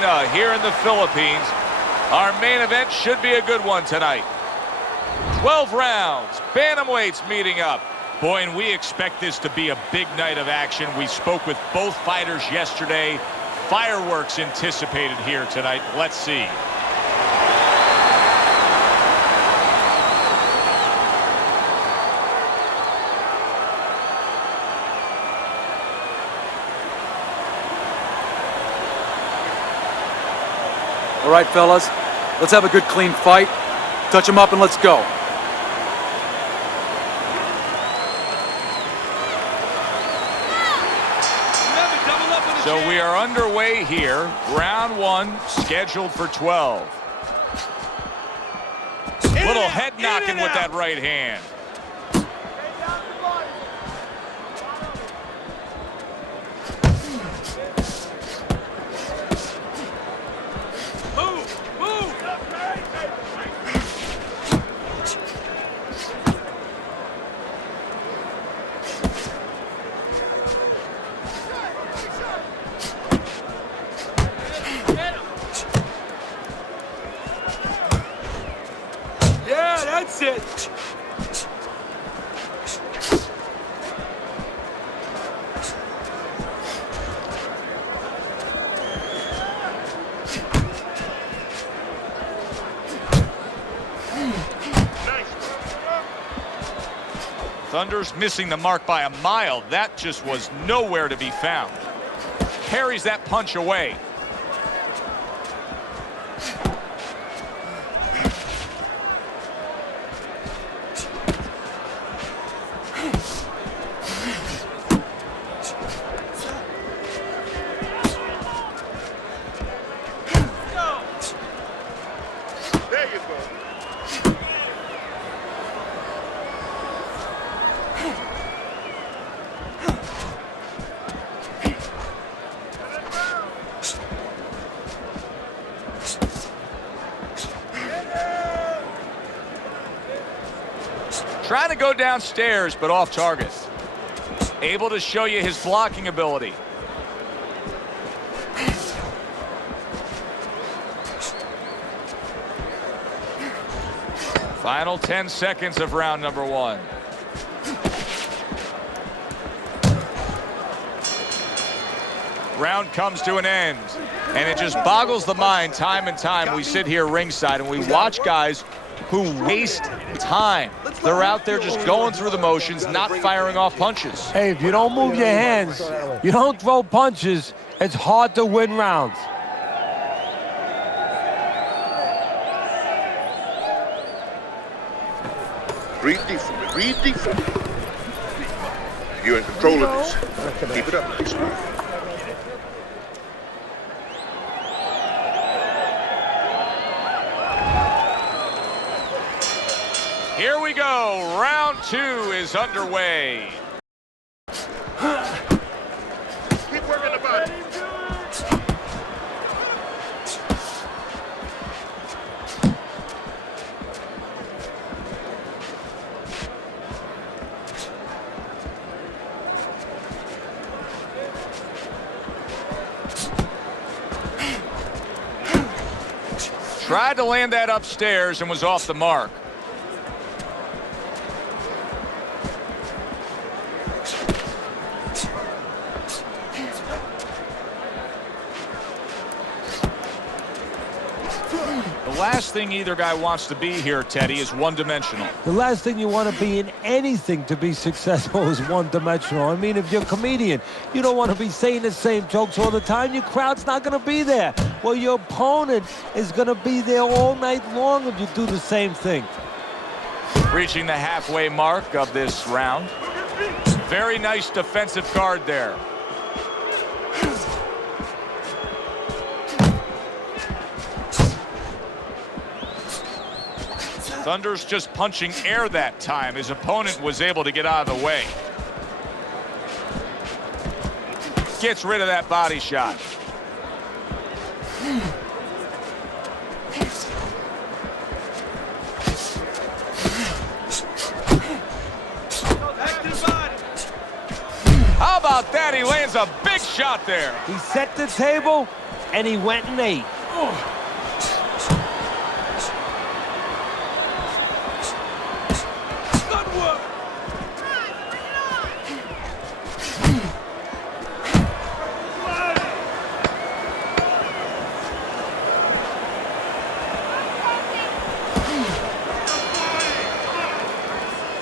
Arena here in the Philippines. Our main event should be a good one tonight. 12 rounds, bantamweights meeting up. Boy, and we expect this to be a big night of action. We spoke with both fighters yesterday. Fireworks anticipated here tonight. Let's see. All right, fellas, let's have a good, clean fight. Touch them up and let's go. So we are underway here. Round 1 scheduled for 12. Little head knocking with that right hand. That's it. Thunder's missing the mark by a mile. That just was nowhere to be found. Parries that punch away. There you go. Trying to go downstairs, but off target. Able to show you his blocking ability. Final 10 seconds of round number 1. Round comes to an end, and it just boggles the mind time and time. We sit here ringside and we watch guys who waste time. They're out there just going through the motions, not firing off punches. Hey, if you don't move your hands, you don't throw punches, it's hard to win rounds. Breathe deep, breathe deep. You're in control of this. Keep it up, nice. Here we go. Round 2 is underway. Keep working the body. Tried to land that upstairs and was off the mark. The last thing either guy wants to be here, Teddy, is one-dimensional. The last thing you want to be in anything to be successful is one-dimensional. I mean, if you're a comedian, you don't want to be saying the same jokes all the time. Your crowd's not going to be there. Well, your opponent is going to be there all night long if you do the same thing. Reaching the halfway mark of this round. Very nice defensive guard there. Thunder's just punching air that time. His opponent was able to get out of the way. Gets rid of that body shot. How about that? He lands a big shot there. He set the table, and he went and ate.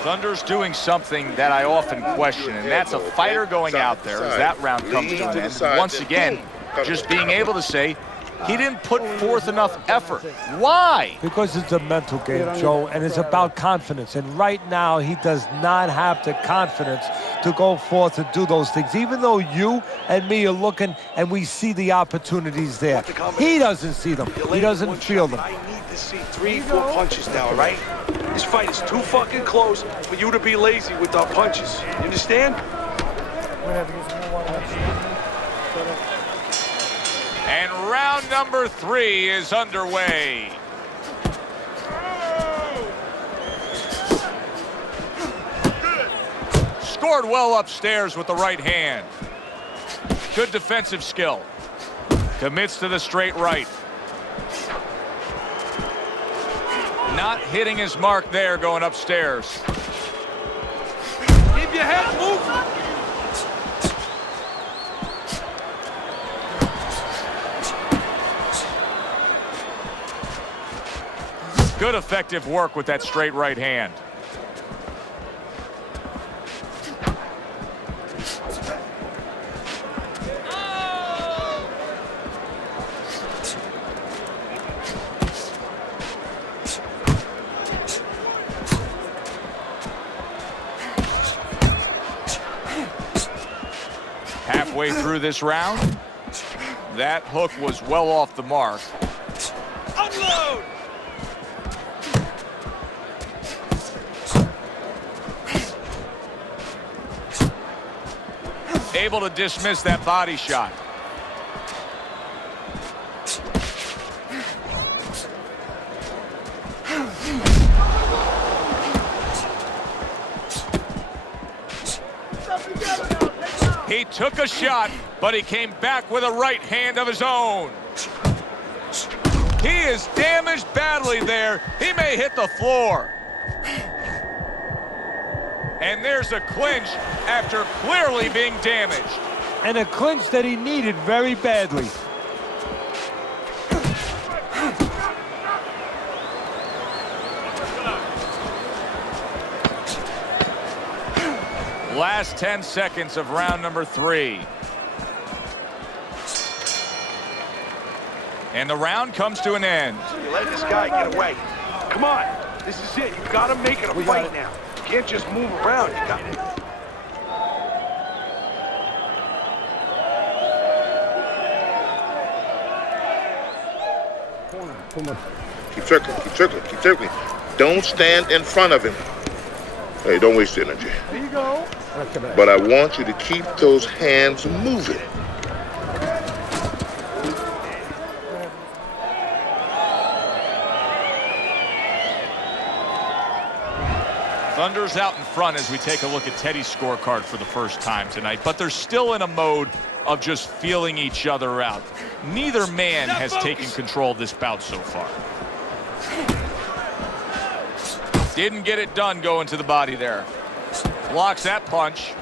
Thunder's doing something that I often question, and that's a fighter going out there as that round comes to an end. Once again, just being able to say he didn't put forth enough effort. Why? Because it's a mental game, Joe, and it's about confidence. And right now, he does not have the confidence to go forth and do those things. Even though you and me are looking and we see the opportunities there, he doesn't see them. He doesn't feel them. I need to see 3-4 punches now, all right? This fight is too fucking close for you to be lazy with our punches. You understand? And round number 3 is underway. Scored well upstairs with the right hand. Good defensive skill. Commits to the straight right. Not hitting his mark there going upstairs. Keep your head moving. Good effective work with that straight right hand. Halfway through this round, that hook was well off the mark. Unload! Able to dismiss that body shot. He took a shot, but he came back with a right hand of his own. He is damaged badly there. He may hit the floor. And there's a clinch after clearly being damaged. And a clinch that he needed very badly. Last 10 seconds of round number 3. And the round comes to an end. You let this guy get away. Come on. This is it. You gotta make it a fight now. You can't just move around. You got it. Keep circling, keep circling, keep circling. Don't stand in front of him. Hey, don't waste energy. There you go. But I want you to keep those hands moving. Thunder's out in front as we take a look at Teddy's scorecard for the first time tonight, but they're still in a mode of just feeling each other out. Neither man has taken control of this bout so far. Didn't get it done going to the body there. Blocks that punch.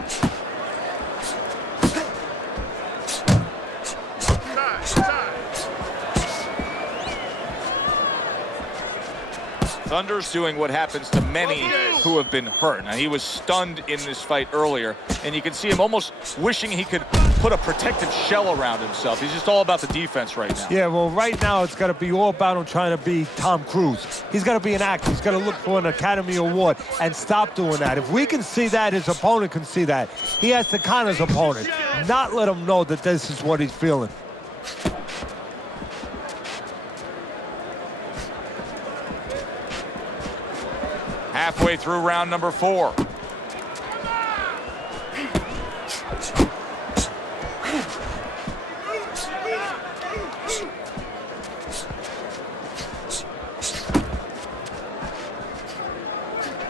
Thunder's doing what happens to many who have been hurt. Now, he was stunned in this fight earlier, and you can see him almost wishing he could put a protective shell around himself. He's just all about the defense right now. Yeah, well, right now it's got to be all about him trying to be Tom Cruise. He's got to be an actor. He's got to look for an Academy Award and stop doing that. If we can see that, his opponent can see that. He has to con his opponent, not let him know that this is what he's feeling. Halfway through round number 4.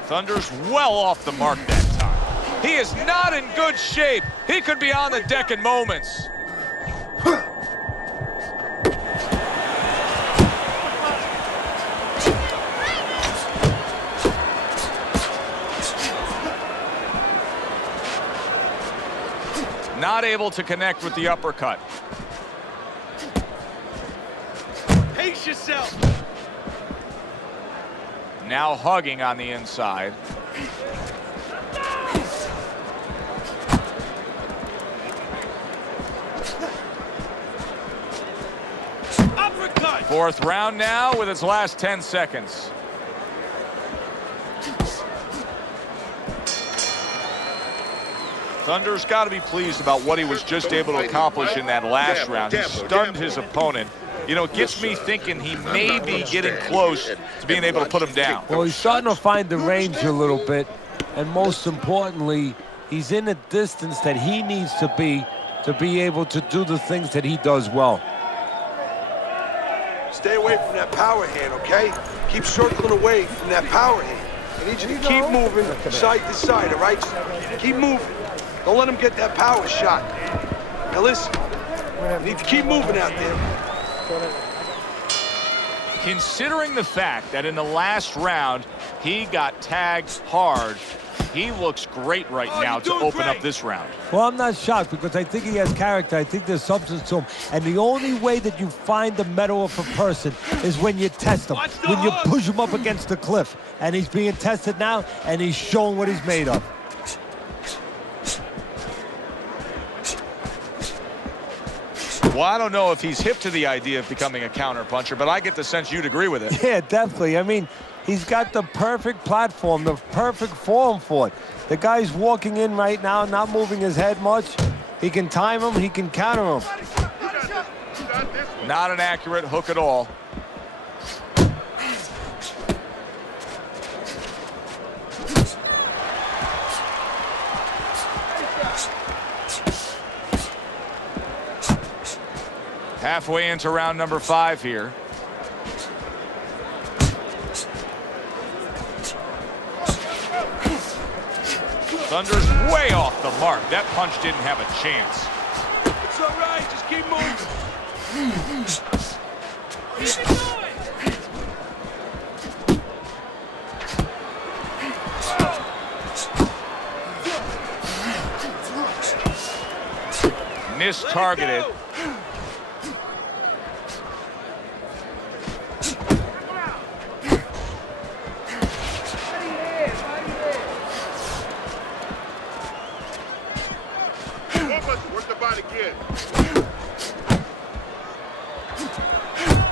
Thunder's well off the mark that time. He is not in good shape. He could be on the deck in moments. able to connect with the uppercut. Pace yourself. Now hugging on the inside. Uppercut. Fourth round now with its last 10 seconds. Thunder's got to be pleased about what he was just able to accomplish in that last round. He stunned his opponent. You know, it gets me thinking he may be getting close to being able to put him down. Well, he's starting to find the range a little bit, and most importantly, he's in a distance that he needs to be able to do the things that he does well. Stay away from that power hand, okay? Keep circling away from that power hand. I need you to keep moving side to side, all right? Keep moving. Don't let him get that power shot. Now listen, you need to keep moving out there. Considering the fact that in the last round he got tagged hard, he looks great right now to open up this round. Well, I'm not shocked because I think he has character. I think there's substance to him. And the only way that you find the mettle of a person is when you test him, when you push him up against the cliff. And he's being tested now, and he's showing what he's made of. Well, I don't know if he's hip to the idea of becoming a counterpuncher, but I get the sense you'd agree with it. Yeah, definitely. I mean, he's got the perfect platform, the perfect form for it. The guy's walking in right now, not moving his head much. He can time him, he can counter him. Not an accurate hook at all. Halfway into round number 5 here. Thunder's way off the mark. That punch didn't have a chance. It's all right, just keep moving. Mistargeted.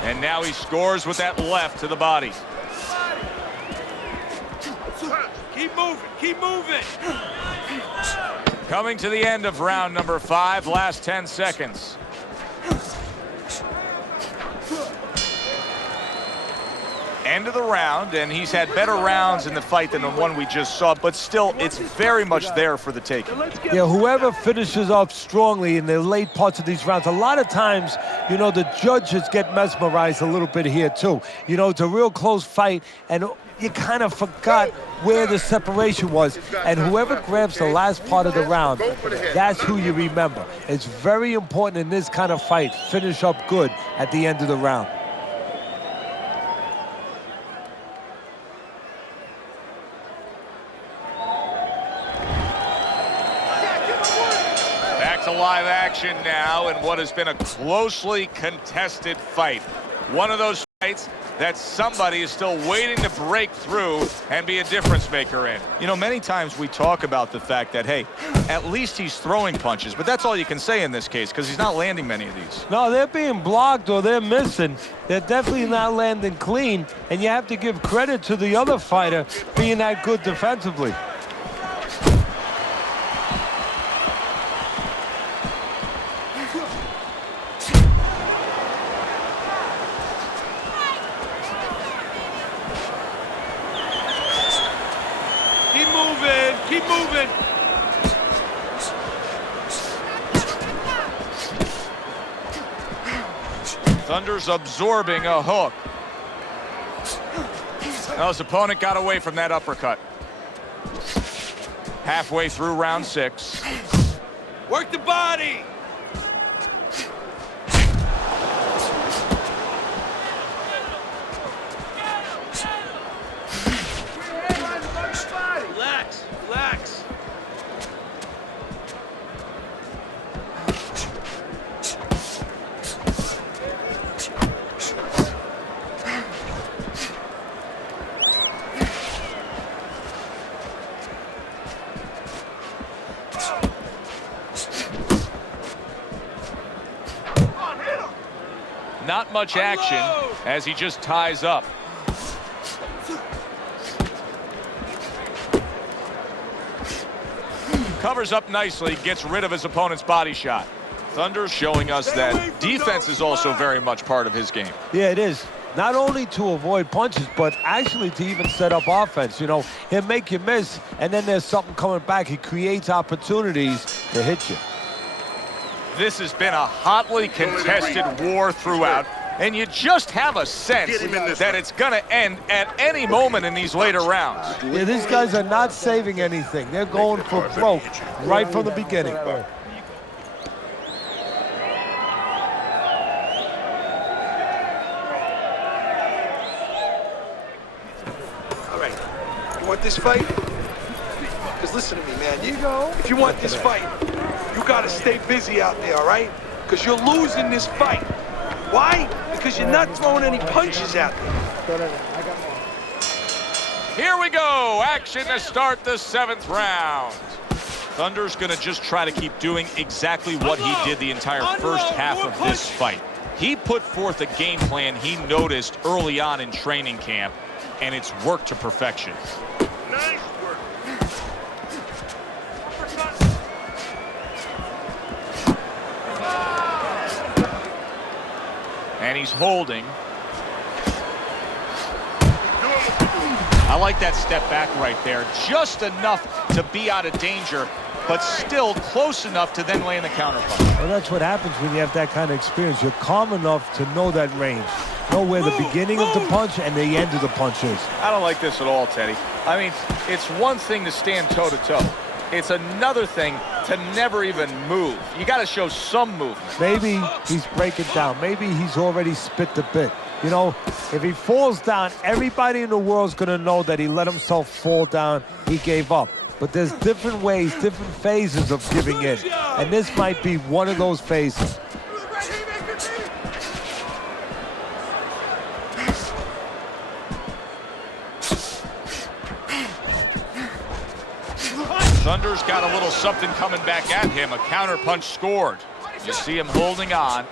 And now he scores with that left to the body. Keep moving, keep moving. Coming to the end of round number 5, last 10 seconds. End of the round, and he's had better rounds in the fight than the one we just saw, but still, it's very much there for the taking. Yeah, whoever finishes off strongly in the late parts of these rounds, a lot of times, you know, the judges get mesmerized a little bit here, too. You know, it's a real close fight, and you kind of forgot where the separation was. And whoever grabs the last part of the round, that's who you remember. It's very important in this kind of fight. Finish up good at the end of the round. Back to live action now in what has been a closely contested fight. One of those fights that somebody is still waiting to break through and be a difference maker in. You know, many times we talk about the fact that, hey, at least he's throwing punches, but that's all you can say in this case because he's not landing many of these. No, they're being blocked or they're missing. They're definitely not landing clean, and you have to give credit to the other fighter being that good defensively. Keep moving. Thunder's absorbing a hook. Now his opponent got away from that uppercut. Halfway through round 6. Work the body. Relax, relax. not much action as he just ties up. Covers up nicely, gets rid of his opponent's body shot. Thunder showing us that defense is also very much part of his game. Yeah, it is. Not only to avoid punches, but actually to even set up offense. You know, he'll make you miss, and then there's something coming back. He creates opportunities to hit you. This has been a hotly contested war throughout, and you just have a sense that it's going to end at any moment in these later rounds. Yeah, these guys are not saving anything. They're going for broke right from the beginning. You want this fight? Because listen to me, man. If you want this fight, you got to stay busy out there, all right? Because you're losing this fight. Why? Because you're not throwing any punches out there. Here we go. Action to start the 7th round. Thunder's going to just try to keep doing exactly what he did the entire first half of this fight. He put forth a game plan he noticed early on in training camp, and it's worked to perfection. Nice work. And he's holding. I like that step back right there. Just enough to be out of danger, but still close enough to then land the counterpunch. Well, that's what happens when you have that kind of experience. You're calm enough to know that range. Know where the beginning of the punch and the end of the punch is. I don't like this at all, Teddy. I mean, it's one thing to stand toe-to-toe. It's another thing to never even move. You got to show some movement. Maybe he's breaking down. Maybe he's already spit the bit. You know, if he falls down, everybody in the world's going to know that he let himself fall down. He gave up. But there's different ways, different phases of giving in. And this might be one of those phases. Thunder's got a little something coming back at him. A counterpunch scored. You see him holding on.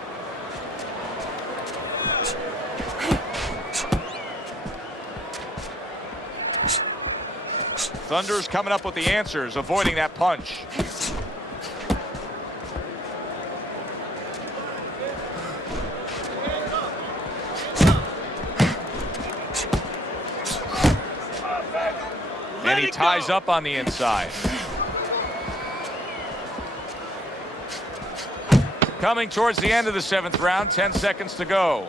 Thunder's coming up with the answers, avoiding that punch. And he ties up on the inside. Coming towards the end of the 7th round, 10 seconds to go.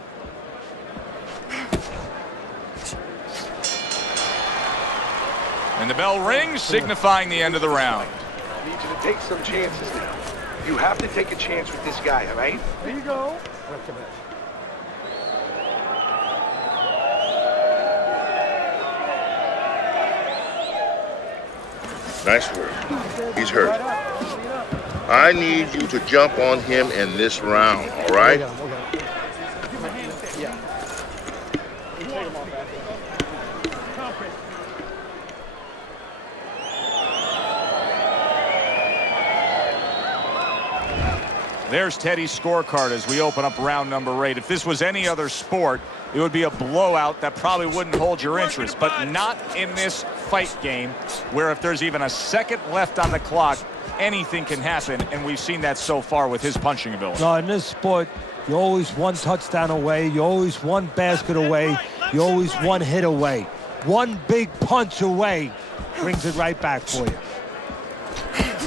And the bell rings, signifying the end of the round. I need you to take some chances now. You have to take a chance with this guy, all right? There you go. Nice work. He's hurt. I need you to jump on him in this round, all right? There's Teddy's scorecard as we open up round number 8. If this was any other sport, it would be a blowout that probably wouldn't hold your interest, but not in this fight game, where if there's even a second left on the clock, anything can happen, and we've seen that so far with his punching ability. No, in this sport, you're always one touchdown away, you're always one basket away, you're always one hit away. One big punch away brings it right back for you.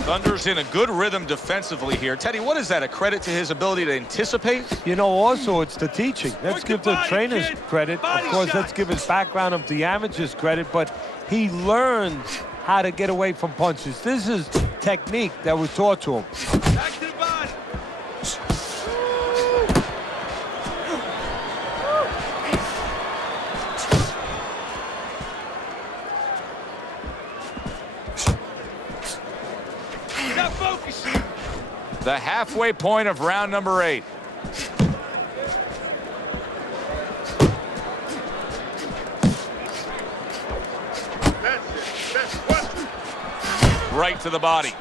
Thunder's in a good rhythm defensively here. Teddy, what is that, a credit to his ability to anticipate? You know, also, it's the teaching. Let's give the trainers credit. Of course, let's give his background of the amateurs credit, but he learned how to get away from punches. This is technique that was taught to him. Back to the body. Now focus. The halfway point of round number 8. Right to the body.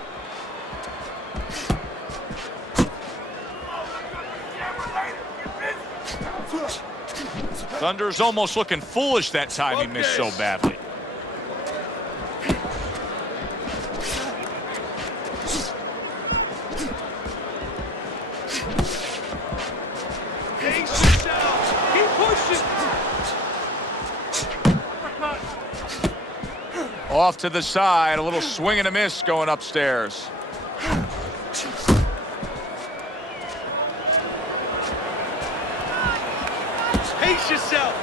Thunder's almost looking foolish that time he missed so badly. Keep pushing. Off to the side, a little swing and a miss going upstairs. Pace yourself.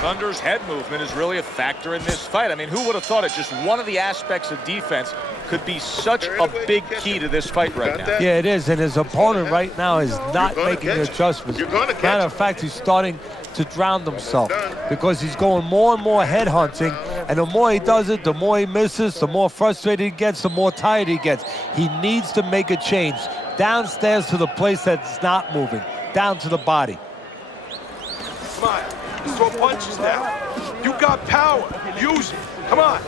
Thunder's head movement is really a factor in this fight. I mean, who would have thought it? Just one of the aspects of defense could be such a big key to this fight right now. Yeah, it is, and his opponent right now is not making adjustments. Matter of fact, he's starting to drown himself because he's going more and more head hunting, and the more he does it, the more he misses, the more frustrated he gets, the more tired he gets. He needs to make a change downstairs to the place that's not moving, down to the body. Come on, let's throw punches now. You got power, use it. Come on.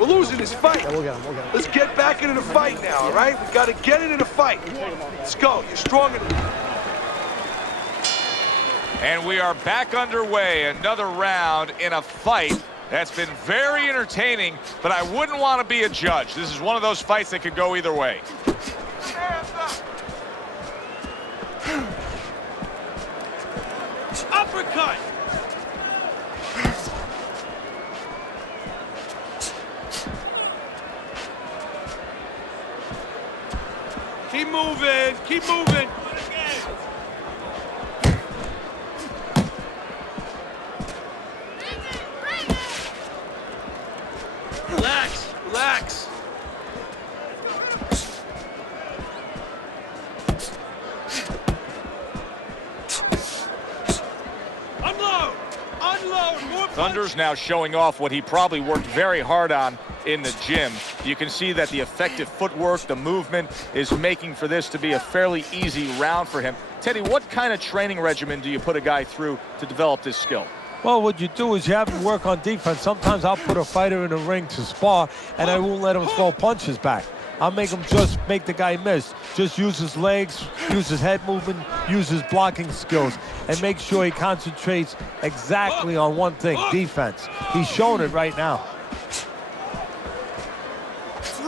We're losing this fight. Let's get back into the fight now, all right? We got to get into the fight. Let's go. You're stronger than me. And we are back underway. Another round in a fight that's been very entertaining, but I wouldn't want to be a judge. This is one of those fights that could go either way. Uppercut. Keep moving, keep moving. Relax, relax. Unload, unload, more Thunder's now showing off what he probably worked very hard on in the gym. You can see that the effective footwork, the movement, is making for this to be a fairly easy round for him. Teddy, what kind of training regimen do you put a guy through to develop this skill? Well, what you do is you have him work on defense. Sometimes I'll put a fighter in the ring to spar, and I won't let him throw punches back. I'll make him just make the guy miss. Just use his legs, use his head movement, use his blocking skills, and make sure he concentrates exactly on one thing, defense. He's showing it right now.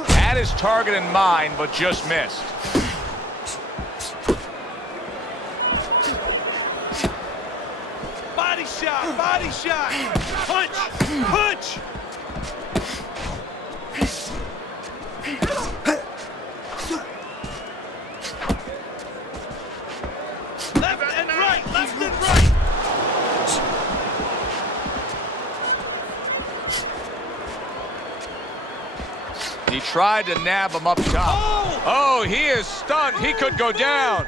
Had his target in mind, but just missed. body shot, body shot. Punch, punch. Left and right, left and right. He tried to nab him up top. Oh, he is stunned. He could go down.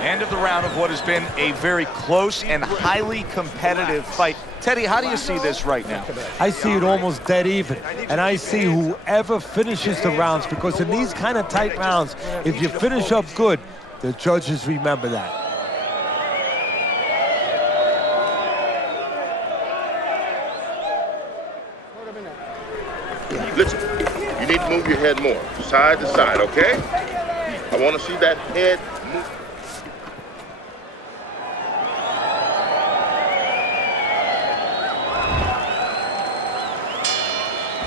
End of the round of what has been a very close and highly competitive fight. Teddy, how do you see this right now? I see it almost dead even, and I see whoever finishes the rounds, because in these kind of tight rounds, if you finish up good, the judges remember that. Listen, you need to move your head more, side to side, okay? I want to see that head move.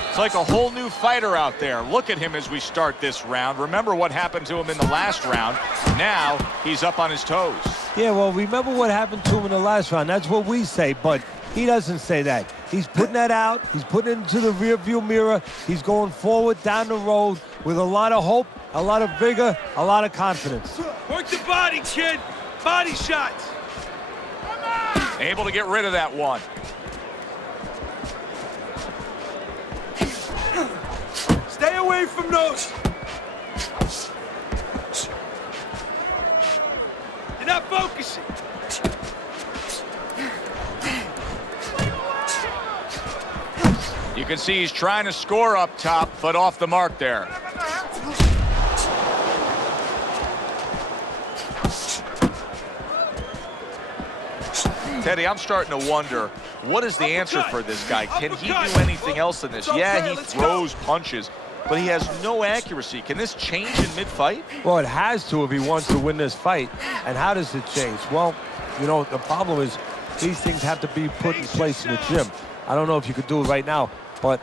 It's like a whole new fighter out there. Look at him as we start this round. Remember what happened to him in the last round. Now he's up on his toes. Yeah, well, remember what happened to him in the last round. That's what we say, but he doesn't say that. He's putting that out. He's putting it into the rearview mirror. He's going forward down the road with a lot of hope, a lot of vigor, a lot of confidence. Work the body, kid. Body shots. Able to get rid of that one. Stay away from those. You're not focusing. You can see he's trying to score up top, but off the mark there. Teddy, I'm starting to wonder, what is the answer for this guy? Can he do anything else in this? Yeah, he throws punches, but he has no accuracy. Can this change in mid-fight? Well, it has to if he wants to win this fight. And how does it change? Well, you know, the problem is these things have to be put in place in the gym. I don't know if you could do it right now, but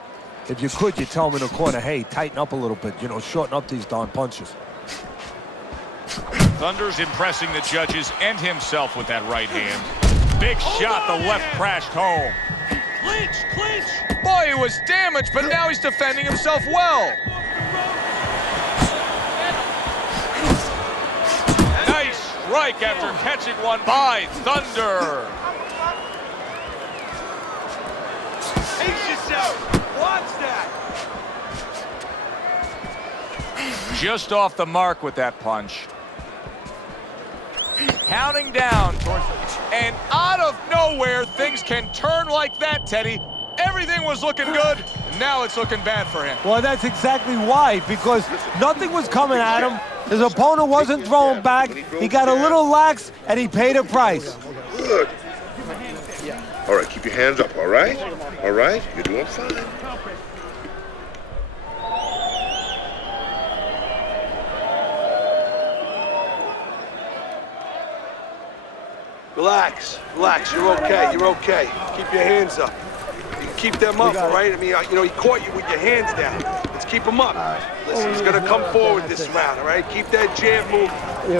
if you could, you tell him in the corner, hey, tighten up a little bit, you know, shorten up these darn punches. Thunder's impressing the judges and himself with that right hand. Big shot, the left crashed home. Clinch, clinch! Boy, he was damaged, but now he's defending himself well. Nice strike after catching one by Thunder. Pace yourself! Watch that! Just off the mark with that punch. Counting down towards, and out of nowhere, things can turn like that, Teddy. Everything was looking good, now it's looking bad for him. Well, that's exactly why, because nothing was coming at him. His opponent wasn't throwing back. He got a little lax, and he paid a price. Good. All right, keep your hands up, all right? All right? You're doing fine. Relax, relax, you're okay, you're okay. Keep your hands up. You keep them up, all right? I mean, you know, he caught you with your hands down. Let's keep him up. Listen, he's gonna come forward this round, all right? Keep that jab moving.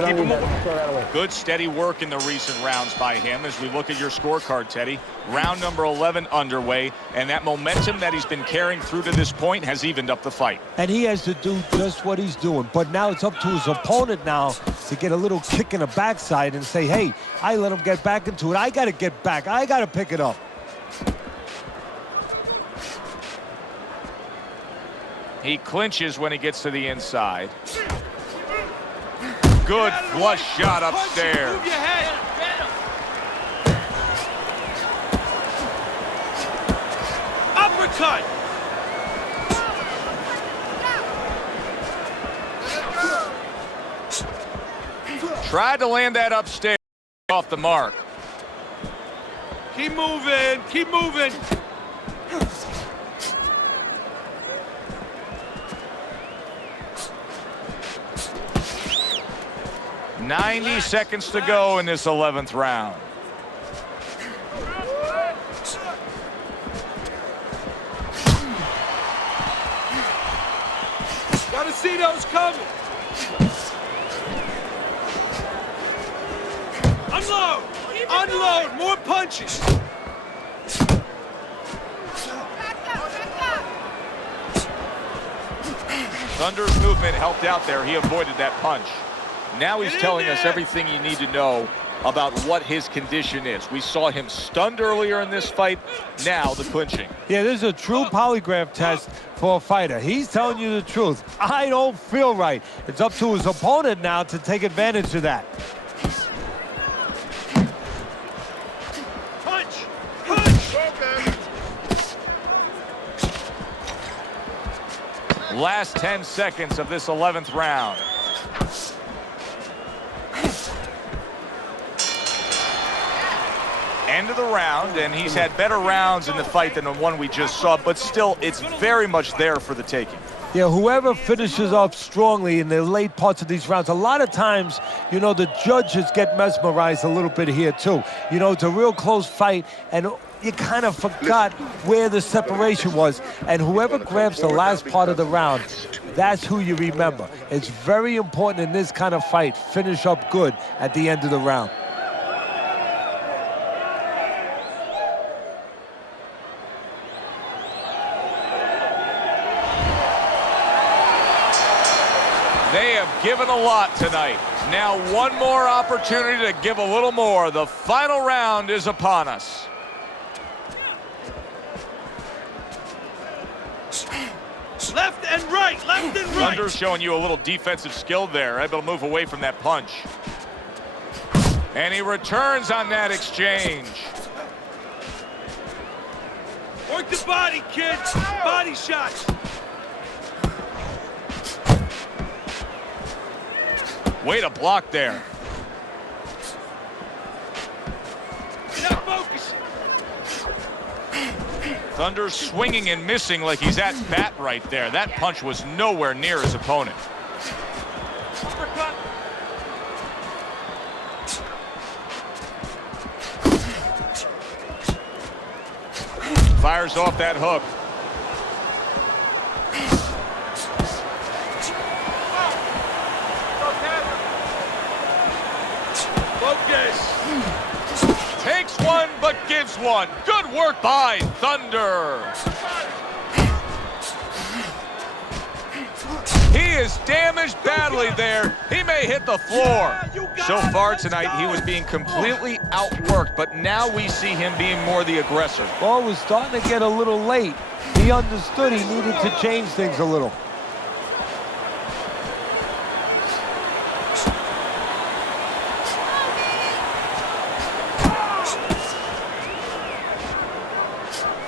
Keep him moving. Good steady work in the recent rounds by him as we look at your scorecard, Teddy. Round number 11 underway, and that momentum that he's been carrying through to this point has evened up the fight. And he has to do just what he's doing. But now it's up to his opponent now to get a little kick in the backside and say, hey, I let him get back into it. I got to get back. I got to pick it up. He clinches when he gets to the inside. Good flush shot upstairs. Move your head. Uppercut. Tried to land that upstairs off the mark. Keep moving, keep moving. 90 seconds to go in this 11th round. Gotta see those coming. Unload! Unload! More punches! Thunder's movement helped out there. He avoided that punch. Now he's telling us everything you need to know about what his condition is. We saw him stunned earlier in this fight. Now the clinching. Yeah, this is a true polygraph test for a fighter. He's telling you the truth. I don't feel right. It's up to his opponent now to take advantage of that. Punch! Punch! Last 10 seconds of this 11th round. End of the round, and he's had better rounds in the fight than the one we just saw, but still, it's very much there for the taking. Yeah, whoever finishes up strongly in the late parts of these rounds, a lot of times, you know, the judges get mesmerized a little bit here, too. You know, it's a real close fight, and you kind of forgot where the separation was. And whoever grabs the last part of the round, that's who you remember. It's very important in this kind of fight. Finish up good at the end of the round. They have given a lot tonight. Now one more opportunity to give a little more. The final round is upon us. Left and right, left and right. Thunder's showing you a little defensive skill there, able to move away from that punch. And he returns on that exchange. Work the body, kids. Body shots. Way to block there. Now focus. Thunder swinging and missing like he's at bat right there. That punch was nowhere near his opponent. Fires off that hook. Focus. Takes one, but gives one. Good work by Thunder. He is damaged badly there. He may hit the floor. So far tonight, he was being completely outworked, but now we see him being more the aggressor. Ball was starting to get a little late. He understood he needed to change things a little.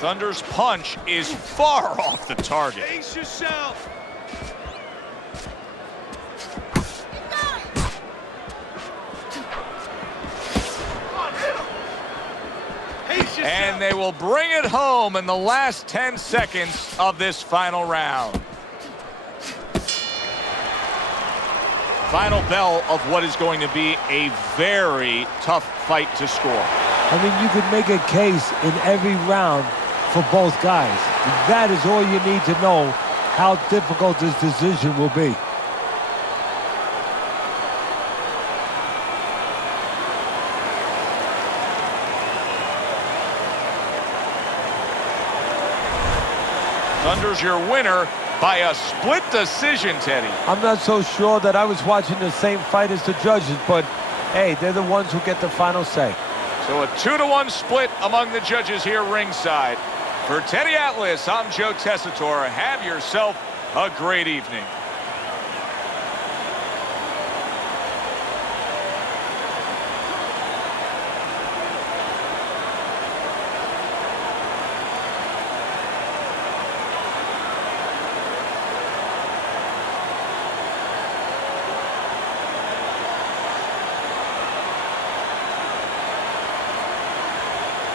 Thunder's punch is far off the target. Face yourself. And they will bring it home in the last 10 seconds of this final round. Final bell of what is going to be a very tough fight to score. I mean, you could make a case in every round for both guys. That is all you need to know how difficult this decision will be. Thunder's your winner by a split decision, Teddy. I'm not so sure that I was watching the same fight as the judges, but hey, they're the ones who get the final say. So a 2-1 split among the judges here ringside. For Teddy Atlas, I'm Joe Tessitore. Have yourself a great evening.